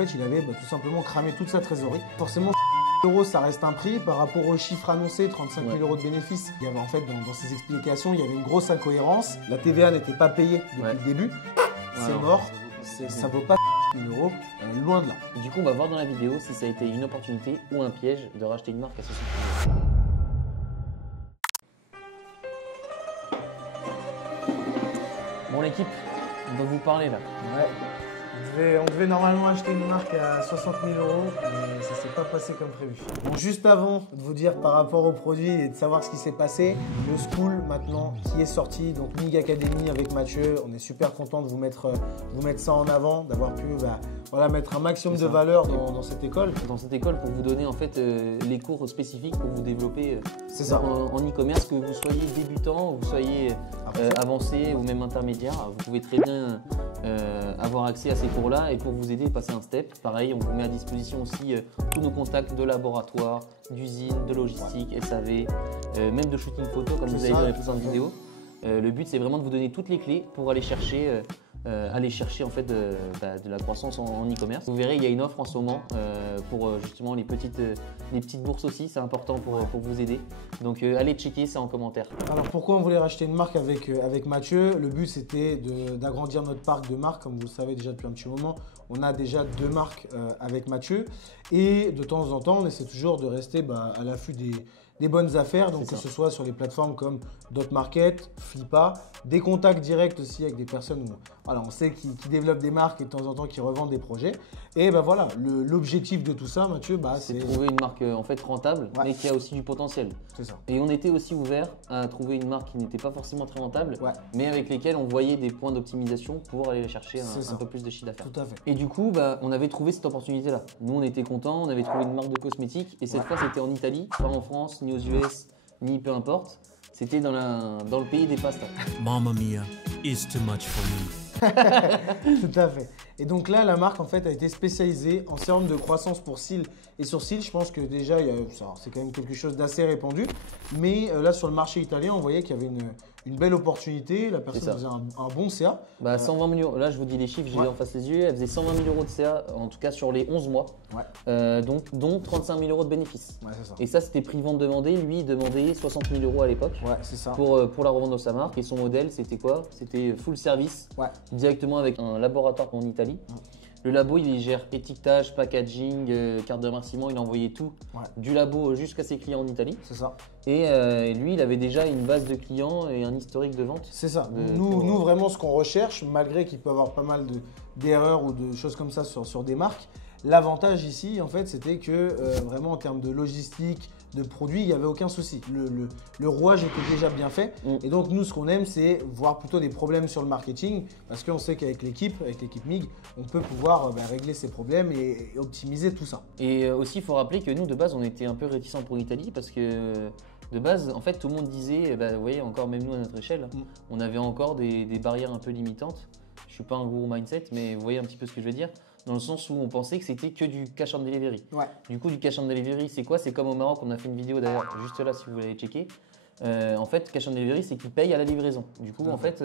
En fait, il avait tout simplement cramé toute sa trésorerie. Forcément, euros, ça reste un prix par rapport au chiffre annoncé, 35 000 euros de bénéfices. Il y avait en fait dans ses explications, il y avait une grosse incohérence. La TVA n'était pas payée depuis le début. C'est mort. Ça vaut pas 000 euros, loin de là. Du coup, on va voir dans la vidéo si ça a été une opportunité ou un piège de racheter une marque à 60 000 euros. Bon, l'équipe, on va vous parler là. Ouais. On devait normalement acheter une marque à 60 000 euros, mais ça s'est pas passé comme prévu. Bon, juste avant de vous dire par rapport au produit et de savoir ce qui s'est passé, le School maintenant qui est sorti, donc MIG Academy avec Mathieu, on est super content de vous mettre ça en avant, d'avoir pu mettre un maximum de valeur dans cette école. Dans cette école pour vous donner en fait les cours spécifiques pour vous développer en e-commerce, que vous soyez débutant, vous soyez avancé ou même intermédiaire, vous pouvez très bien avoir accès à ces cours-là et pour vous aider à passer un step. Pareil, on vous met à disposition aussi tous nos contacts de laboratoire, d'usine, de logistique, SAV, même de shooting photo comme vous avez vu dans les précédentes vidéos. Le but, c'est vraiment de vous donner toutes les clés pour aller chercher en fait de la croissance en e-commerce. Vous verrez, il y a une offre en ce moment pour justement les petites bourses aussi, c'est important pour vous aider. Donc allez checker ça en commentaire. Alors pourquoi on voulait racheter une marque avec Mathieu? Le but c'était d'agrandir notre parc de marques, comme vous le savez déjà depuis un petit moment. On a déjà 2 marques avec Mathieu et de temps en temps on essaie toujours de rester à l'affût des bonnes affaires, donc que ce soit sur les plateformes comme Dotmarket, Flippa, des contacts directs aussi avec des personnes où on sait qui développent des marques et de temps en temps qui revendent des projets. Et voilà, l'objectif de tout ça, Mathieu, c'est trouver une marque en fait rentable, mais qui a aussi du potentiel. C'est ça. Et on était aussi ouvert à trouver une marque qui n'était pas forcément très rentable, mais avec lesquelles on voyait des points d'optimisation pour aller chercher un peu plus de chiffre d'affaires. Tout à fait. Et du coup, on avait trouvé cette opportunité-là. Nous, on était contents, on avait trouvé une marque de cosmétiques et cette fois, c'était en Italie, pas en France, ni aux US, ni peu importe. C'était dans le pays des pastas. Mamma mia, is too much for me. Tout à fait. Et donc là, la marque en fait a été spécialisée en sérum de croissance pour cils et sourcils. Je pense que déjà, c'est quand même quelque chose d'assez répandu. Mais là, sur le marché italien, on voyait qu'il y avait une belle opportunité. La personne faisait un bon CA. 120 millions. Là, je vous dis les chiffres, j'ai en face les yeux. Elle faisait 120 000 euros de CA, en tout cas sur les 11 mois. Dont 35 000 euros de bénéfices. Et ça, c'était prix vente demandé. Lui, il demandait 60 000 euros à l'époque pour la revente de sa marque. Et son modèle, c'était quoi? C'était full service, directement avec un laboratoire en Italie. Le labo, il gère étiquetage, packaging, carte de remerciement, il envoyait tout du labo jusqu'à ses clients en Italie. C'est ça. Et lui, il avait déjà une base de clients et un historique de vente. C'est ça. Nous, vraiment, ce qu'on recherche, malgré qu'il peut y avoir pas mal d'erreurs ou de choses comme ça sur des marques, l'avantage ici, en fait, c'était que vraiment en termes de logistique, de produits, il n'y avait aucun souci. Le rouage était déjà bien fait. Et donc, nous, ce qu'on aime, c'est voir plutôt des problèmes sur le marketing parce qu'on sait qu'avec l'équipe MIG, on peut pouvoir régler ces problèmes et optimiser tout ça. Et aussi, il faut rappeler que nous, de base, on était un peu réticents pour l'Italie parce que de base, en fait, tout le monde disait, vous voyez, encore même nous à notre échelle, on avait encore des barrières un peu limitantes. Je ne suis pas un gourou mindset, mais vous voyez un petit peu ce que je veux dire. Dans le sens où on pensait que c'était que du cash on delivery. Du coup, du cash on delivery, c'est quoi? C'est comme au Maroc, on a fait une vidéo d'ailleurs, juste là si vous voulez checker. En fait, cash on delivery, c'est qu'ils payent à la livraison. Du coup, en fait,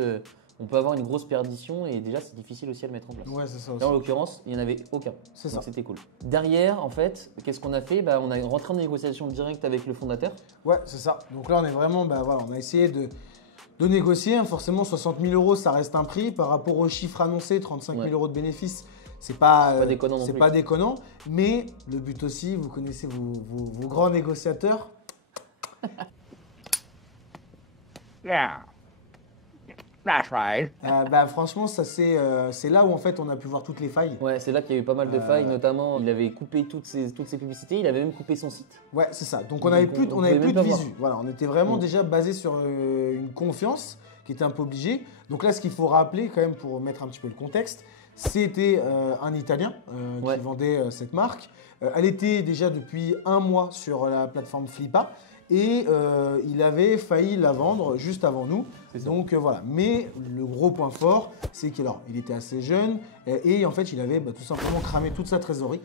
on peut avoir une grosse perdition et déjà, c'est difficile aussi à le mettre en place. C'est ça aussi. Là, en l'occurrence, il n'y en avait aucun. C'est ça. C'était cool. Derrière, en fait, qu'est-ce qu'on a fait? On a rentré en négociation directe avec le fondateur. Ouais, c'est ça. Donc là, on est vraiment, on a essayé de négocier. Forcément, 60 000 euros, ça reste un prix par rapport au chiffre annoncé, 35 000 euros de bénéfices. C'est pas déconnant, mais le but aussi, vous connaissez vos grands négociateurs. Yeah, that's right. Franchement, ça c'est là où en fait on a pu voir toutes les failles. Ouais, c'est là qu'il y a eu pas mal de failles, notamment il avait coupé toutes ses publicités, il avait même coupé son site. Ouais, c'est ça. Donc on n'avait plus de visu. Voilà, on était vraiment déjà basé sur une confiance qui était un peu obligée. Donc là, ce qu'il faut rappeler quand même pour mettre un petit peu le contexte, c'était un Italien qui vendait cette marque. Elle était déjà depuis 1 mois sur la plateforme Flippa et il avait failli la vendre juste avant nous. Donc voilà. Mais le gros point fort, c'est qu'il était assez jeune et en fait, il avait tout simplement cramé toute sa trésorerie.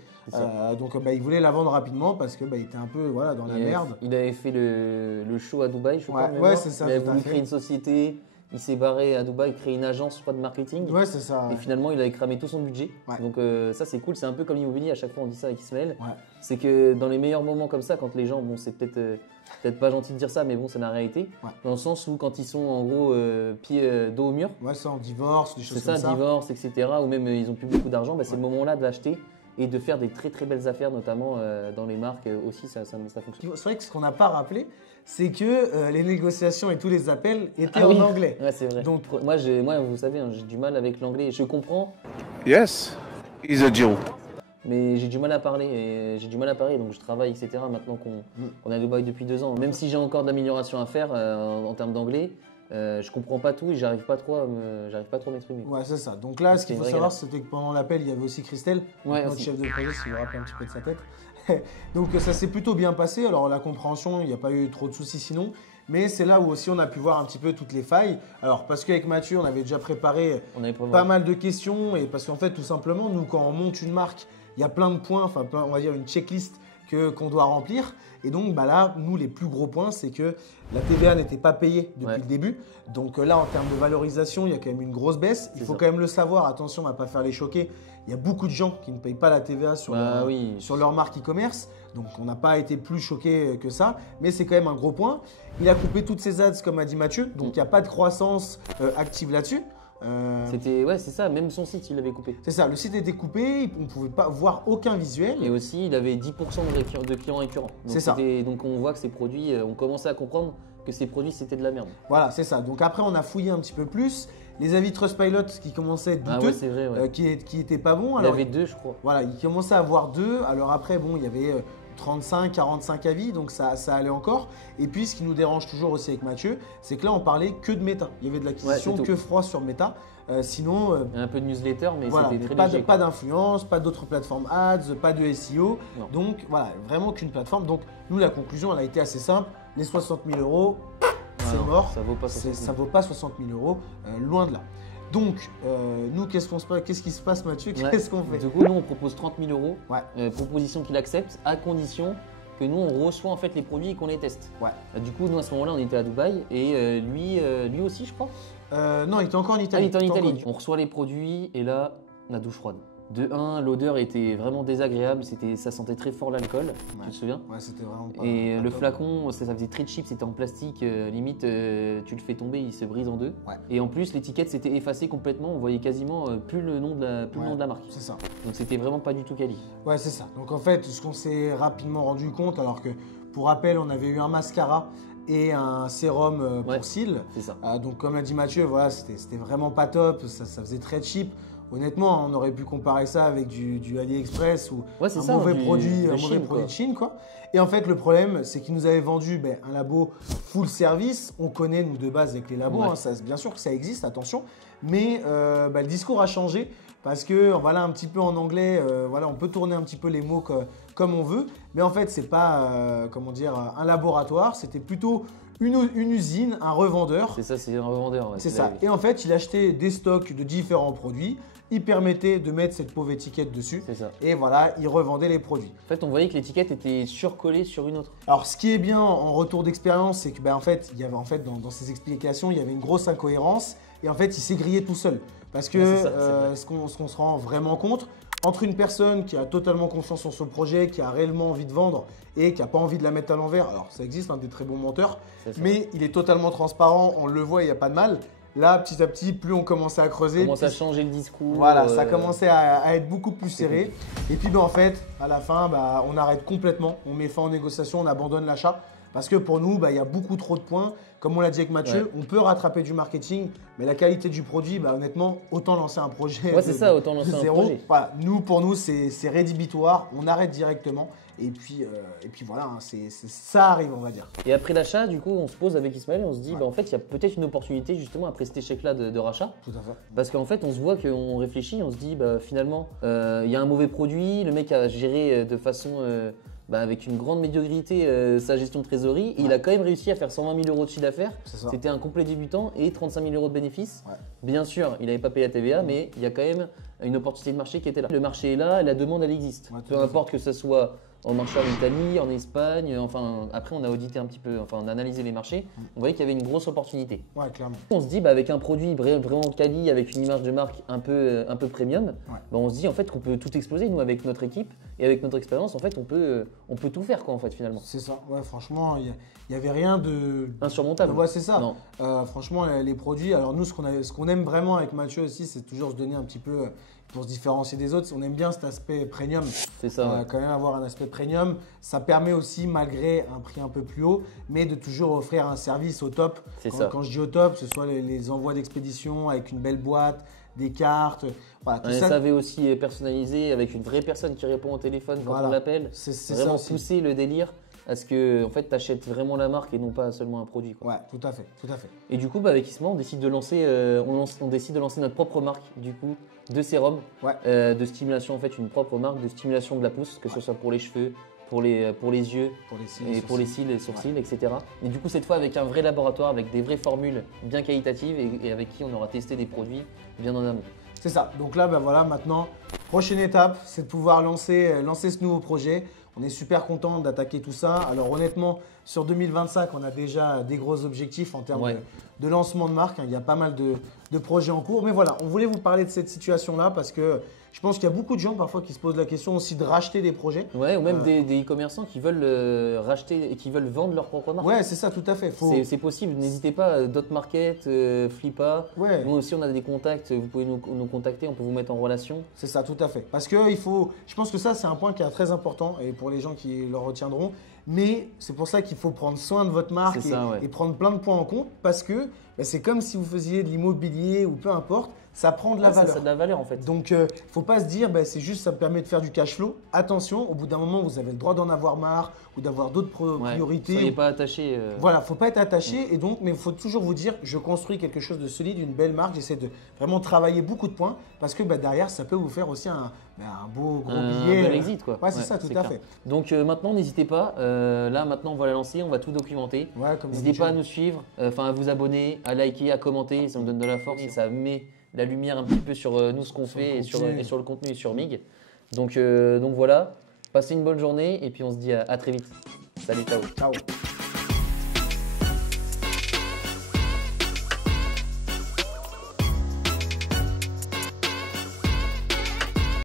Donc il voulait la vendre rapidement parce que il était un peu dans la merde. Il avait fait le show à Dubaï, je crois. C'est ça. Il avait voulu créer une société. il s'est barré à Dubaï, créé une agence, je crois, de marketing. Ouais, c'est ça. Et finalement, il avait cramé tout son budget. Ouais. Donc ça, c'est cool. C'est un peu comme l'immobilier. À chaque fois, on dit ça avec Ismaël. Ouais. C'est que dans les meilleurs moments comme ça, quand les gens, bon, c'est peut-être pas gentil de dire ça, mais bon, c'est la réalité. Ouais. Dans le sens où quand ils sont en gros dos au mur. Ouais, ça, en divorce, des choses comme ça. C'est ça, divorce, etc. Ou même ils ont plus beaucoup d'argent. Bah, c'est le moment-là de l'acheter. Et de faire des très très belles affaires, notamment dans les marques aussi, ça fonctionne. C'est vrai que ce qu'on n'a pas rappelé, c'est que les négociations et tous les appels étaient en anglais. Ouais, c'est vrai. Donc, moi, vous savez, hein, j'ai du mal avec l'anglais. Je comprends. Yes, he's a Jew. Mais j'ai du mal à parler, donc je travaille, etc. Maintenant qu'on est à Dubaï depuis 2 ans. Même si j'ai encore de l'amélioration à faire en termes d'anglais, je comprends pas tout et j'arrive pas trop à m'exprimer. Ouais, c'est ça. Donc là, ce qu'il faut savoir, c'était que pendant l'appel, il y avait aussi Christelle, notre chef de projet, si vous vous rappelez un petit peu de sa tête. Donc ça s'est plutôt bien passé. Alors la compréhension, il n'y a pas eu trop de soucis sinon. Mais c'est là où aussi on a pu voir un petit peu toutes les failles. Alors parce qu'avec Mathieu, on avait déjà préparé pas mal de questions. Et parce qu'en fait, tout simplement, nous, quand on monte une marque, il y a plein de points, enfin on va dire une checklist qu'on doit remplir. Et donc là, nous, les plus gros points, c'est que la TVA n'était pas payée depuis le début. Donc là, en termes de valorisation, il y a quand même une grosse baisse. Il faut quand même le savoir, attention à ne pas faire les choquer. Il y a beaucoup de gens qui ne payent pas la TVA sur leur marque e-commerce. Donc on n'a pas été plus choqués que ça. Mais c'est quand même un gros point. Il a coupé toutes ses ads, comme a dit Mathieu. Donc il n'y a pas de croissance active là-dessus. C'est ça, même son site il l'avait coupé. C'est ça, le site était coupé, on ne pouvait pas voir aucun visuel. Et aussi il avait 10% de clients récurrents. C'est ça. Donc on voit que ces produits, on commençait à comprendre que ces produits c'était de la merde. Voilà, c'est ça. Donc après on a fouillé un petit peu plus. Les avis Trustpilot qui commençaient à être douteux, c'est vrai, qui n'étaient pas bons. Alors, il y avait 2 je crois. Voilà, il commençait à avoir 2. Alors après, bon, il y avait 35, 45 avis, donc ça allait encore. Et puis, ce qui nous dérange toujours aussi avec Mathieu, c'est que là, on parlait que de méta. Il y avait de l'acquisition que froid sur méta. Sinon, un peu de newsletter, mais voilà, c'était très léger. Pas d'influence, pas d'autres plateformes ads, pas de SEO. Non. Donc, voilà, vraiment qu'une plateforme. Donc, nous, la conclusion, elle a été assez simple. Les 60 000 €, c'est mort. Ça vaut pas 60 000. Ça vaut pas 60 000 €, loin de là. Donc, nous, qu'est-ce qui se passe, Mathieu? Qu'est-ce qu'on fait? Du coup, nous, on propose 30 000 €, proposition qu'il accepte, à condition que nous, on reçoit en fait les produits et qu'on les teste. Du coup, nous, à ce moment-là, on était à Dubaï et lui aussi, je crois. Non, il était encore en Italie. Il était en Italie. On reçoit les produits et là, la douche froide. De 1, l'odeur était vraiment désagréable, ça sentait très fort l'alcool, tu te souviens? Ouais, c'était vraiment pas. Et le flacon, ça faisait très cheap, c'était en plastique, limite tu le fais tomber, il se brise en 2. Ouais. Et en plus, l'étiquette s'était effacée complètement, on voyait quasiment plus le nom de la marque. C'est ça. Donc c'était vraiment pas du tout quali. Ouais, c'est ça. Donc en fait, ce qu'on s'est rapidement rendu compte, alors que pour rappel, on avait eu un mascara et un sérum pour cils. C'est ça. Donc comme a dit Mathieu, voilà, c'était vraiment pas top, ça faisait très cheap. Honnêtement, on aurait pu comparer ça avec du AliExpress ou un mauvais produit de Chine, quoi. Et en fait, le problème, c'est qu'ils nous avaient vendu un labo full service. On connaît, nous, de base, avec les labos. Bien sûr que ça existe, attention. Mais le discours a changé parce que, voilà, un petit peu en anglais, on peut tourner un petit peu les mots comme on veut. Mais en fait, c'est pas, un laboratoire. C'était plutôt une usine, un revendeur. C'est ça, c'est un revendeur. Ouais, c'est ça. Et en fait, il achetait des stocks de différents produits. Il permettait de mettre cette pauvre étiquette dessus. C'est ça. Et voilà, il revendait les produits. En fait, on voyait que l'étiquette était surcollée sur une autre. Alors, ce qui est bien en retour d'expérience, c'est que il y avait dans ses explications, il y avait une grosse incohérence. Et en fait, il s'est grillé tout seul. Parce que ce qu'on se rend vraiment compte, entre une personne qui a totalement confiance en son projet, qui a réellement envie de vendre et qui n'a pas envie de la mettre à l'envers, alors ça existe, des très bons menteurs, mais il est totalement transparent, on le voit, il n'y a pas de mal. Là, petit à petit, plus on commençait à creuser. On commençait à changer le discours. Voilà, ça commençait à être beaucoup plus serré. Et puis, en fait, à la fin, on arrête complètement. On met fin aux négociations, on abandonne l'achat. Parce que pour nous, il y a beaucoup trop de points. Comme on l'a dit avec Mathieu, on peut rattraper du marketing, mais la qualité du produit, honnêtement, autant lancer un projet. Autant lancer un projet. Voilà, pour nous, c'est rédhibitoire. On arrête directement. Et puis voilà, ça arrive, on va dire. Et après l'achat, du coup, on se pose avec Ismaël et on se dit, en fait, il y a peut-être une opportunité justement après cet échec-là de rachat. Tout à fait. Parce qu'en fait, on se voit qu'on réfléchit, on se dit, finalement, il y a un mauvais produit, le mec a géré de façon, avec une grande médiocrité sa gestion de trésorerie. Et il a quand même réussi à faire 120 000 € de chiffre d'affaires. C'était un complet débutant et 35 000 € de bénéfices. Ouais. Bien sûr, il n'avait pas payé la TVA, mais il y a quand même une opportunité de marché qui était là. Le marché est là et la demande, elle existe. Ouais, peu importe que ce soit en marché en Italie, en Espagne. Enfin, après, on a audité un petit peu, enfin, on a analysé les marchés. On voyait qu'il y avait une grosse opportunité. Ouais, clairement. On se dit, bah, avec un produit vraiment quali, avec une image de marque un peu premium, bah, on se dit en fait qu'on peut tout exploser. Nous, avec notre équipe et avec notre expérience, en fait, on peut tout faire, quoi, en fait, finalement. C'est ça. Ouais, franchement, il n'y avait rien de insurmontable. Ouais, c'est ça. Franchement, les produits. Alors nous, ce qu'on aime vraiment avec Mathieu aussi, c'est toujours se donner un petit peu pour se différencier des autres. On aime bien cet aspect premium. C'est ça. Quand même avoir un aspect premium. Ça permet aussi, malgré un prix un peu plus haut, mais de toujours offrir un service au top. Quand je dis au top, ce soit les envois d'expédition avec une belle boîte, des cartes. Voilà, un SAV aussi personnalisé avec une vraie personne qui répond au téléphone quand on l'appelle. C'est vraiment pousser le délire à ce que en fait, tu achètes vraiment la marque et non pas seulement un produit, quoi. Ouais, tout à fait, tout à fait. Et du coup, bah, avec Isma, on décide de lancer, on décide de lancer notre propre marque du coup de sérum, de stimulation en fait, une propre marque de stimulation de la pousse, que ce soit pour les cheveux, pour les yeux, pour les cils, les sourcils, etc. Et du coup, cette fois avec un vrai laboratoire, avec des vraies formules bien qualitatives et avec qui on aura testé des produits bien en amont. C'est ça. Donc là, bah voilà, maintenant, prochaine étape, c'est de pouvoir lancer ce nouveau projet. On est super content d'attaquer tout ça. Alors honnêtement, sur 2025, on a déjà des gros objectifs en termes de lancement de marque. Il y a pas mal de projets en cours. Mais voilà, on voulait vous parler de cette situation-là parce que je pense qu'il y a beaucoup de gens parfois qui se posent la question aussi de racheter des projets. Ouais, ou même des e-commerçants qui veulent racheter et qui veulent vendre leur propre marque. Ouais, c'est ça, tout à fait. C'est possible. N'hésitez pas, Dotmarket, Flippa. Ouais. Nous aussi, on a des contacts. Vous pouvez nous contacter, on peut vous mettre en relation. C'est ça, tout à fait. Parce que je pense que ça, c'est un point qui est très important et pour les gens qui le retiendront. Mais c'est pour ça qu'il faut prendre soin de votre marque et prendre plein de points en compte parce que c'est comme si vous faisiez de l'immobilier ou peu importe. Ça prend de la valeur. Ça a de la valeur en fait. Donc, il ne faut pas se dire, c'est juste ça me permet de faire du cash flow. Attention, au bout d'un moment, vous avez le droit d'en avoir marre ou d'avoir d'autres priorités. Soyez pas attaché. Voilà, il ne faut pas être attaché. Et donc, mais il faut toujours vous dire, je construis quelque chose de solide, une belle marque. J'essaie de vraiment travailler beaucoup de points parce que derrière, ça peut vous faire aussi un beau gros billet. Un bel exit quoi. Ouais, c'est ça, tout à fait. Donc maintenant, n'hésitez pas. Là, maintenant, on va la lancer. On va tout documenter. N'hésitez pas à nous suivre, à vous abonner, à liker, à commenter. Ça nous donne de la force et ça met la lumière un petit peu sur nous, ce qu'on fait et sur le contenu et sur Mig. Donc voilà, passez une bonne journée et puis on se dit à très vite. Salut, ciao. Ciao.